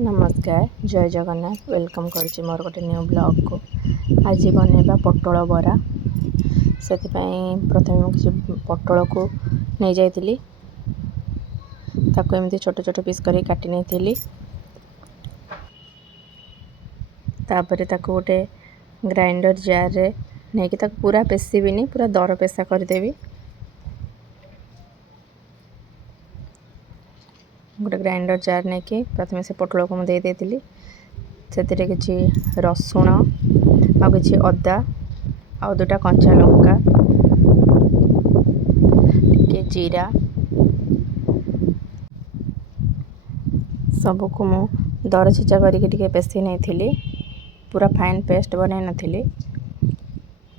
नमस्कार जय जगन्नाथ वेलकम करछि मोर गोटे न्यू ब्लॉग को। आज बनैबा पटल बरा से प्रथम किसी पटल को नहीं जाइली ताको एमती छोट छोट पीस कर काटी नहीं तापर ताको गोटे ग्राइंडर जार रे नहीं कि पूरा पेसिबिनी पूरा दर पेशा करदेवी। गोटे ग्राइंडर जार नहीं कि प्रथम से पटल को मुझे देती से किसी रसुण आ कि अदा आ दुटा कंचा लंका टिके जीरा सबको मु दर छेचा करके पेसी नहीं पूरा फाइन पेस्ट बनई नी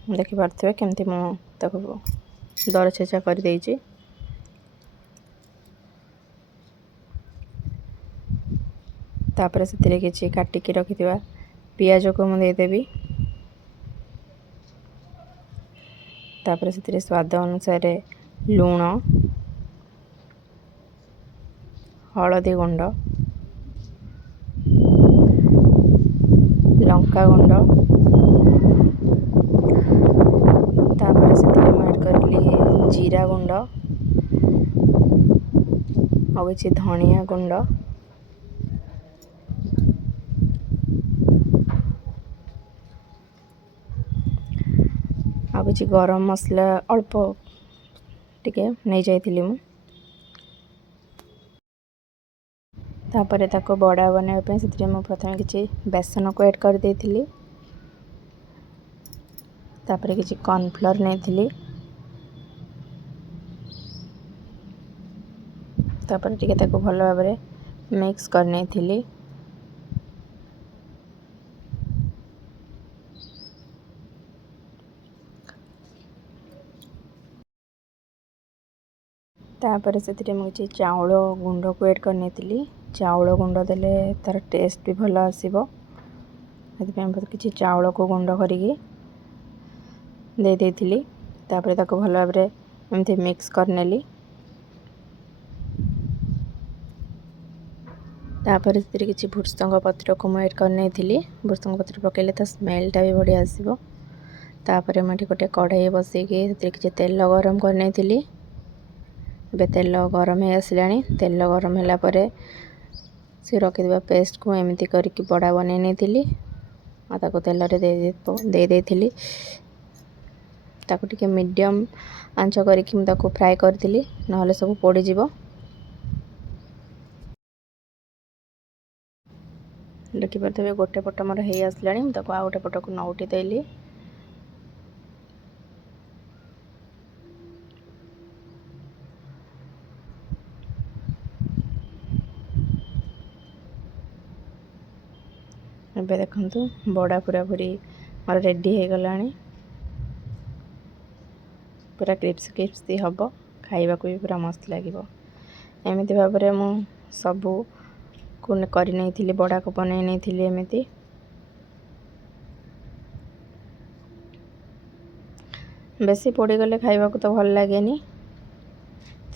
देखिपे केमती मुझे दर छेचा कर देइछि। तापर से किसी काटिकी रखि पियाज को मुझे देदेवी। तापर से स्वाद अनुसार लूण हलदी गुंड लंका गुंड तापर से ऐड करली जीरा गुंड और किसी धनिया गुंड आ कि गरम मसला अल्प टिके नहीं जाइली मु। तापर ताको बड़ा बनाइबा से प्रथम किसी बेसन को ऐड कर देइथिली। तापर किसी कॉर्नफ्लोर नहीं तापर टिके ताको भल भाव मिक्स कर नहीं तापर से मुझे चाउल गुंड को ऐड कर नहीं चाउल गुंड देले तार टेस्ट भी भल आसीबो किसी चाउल को गुंड करके दे देइथिली। तापर ताको भल भाव एमती मिक्स कर नेली। तापर से किसी भृसंग पत्र को मुझे ऐड कर नहीं भृसंग पत्र पकेले तो स्मेलटा भी बढ़िया आसीबो। तापर मुझे गोटे कढ़ाई बसैकी किसी तेल गरम कर नहीं बे तेल गरम हो आसलानी तेल गरम है से रखिदा पेस्ट को एमती करके बड़ा बन नहीं ताको तेल दे देइथिली। ताको टिके मीडियम आंच करके ताको फ्राए करथिली नहले सब पोड़ी जीवो। देखिपे गोटे पट मोर हो आसलानी ताको आ गोटे पट को नौटी देली। एबे देखंतु बड़ा पूरा पूरी मोर रेडी हो गलानी पूरा क्रिप्सी क्रिप्सी हम खाइबा को भी पूरा मस्त लगे। एमती भाव में मु सबू को कर नहीं बड़ा को बनई नहीं एमती बेसी पोड़ी गले खाइबा को तो भल लगे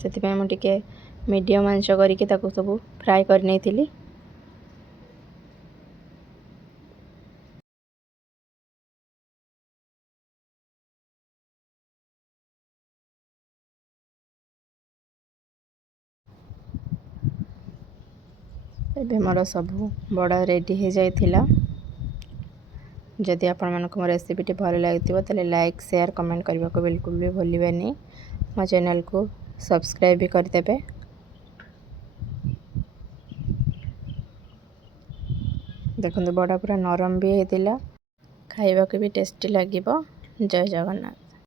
से मुझे मीडियम आंच करके सब फ्राए कर नहीं एबे मोर सब बड़ा रेडी हो जाइथिला। जदि आपण मानको मो रेसिपीटी भल लगिथिबो तले लाइक शेयर कमेंट करबा को बिल्कुल भी भूलिबेनी। मो चैनल को सब्सक्राइब भी कर देबे। देखंतु बड़ा पूरा नरम भी हेतिला खाइबा को भी टेस्टी लागिबो। जय जगन्नाथ।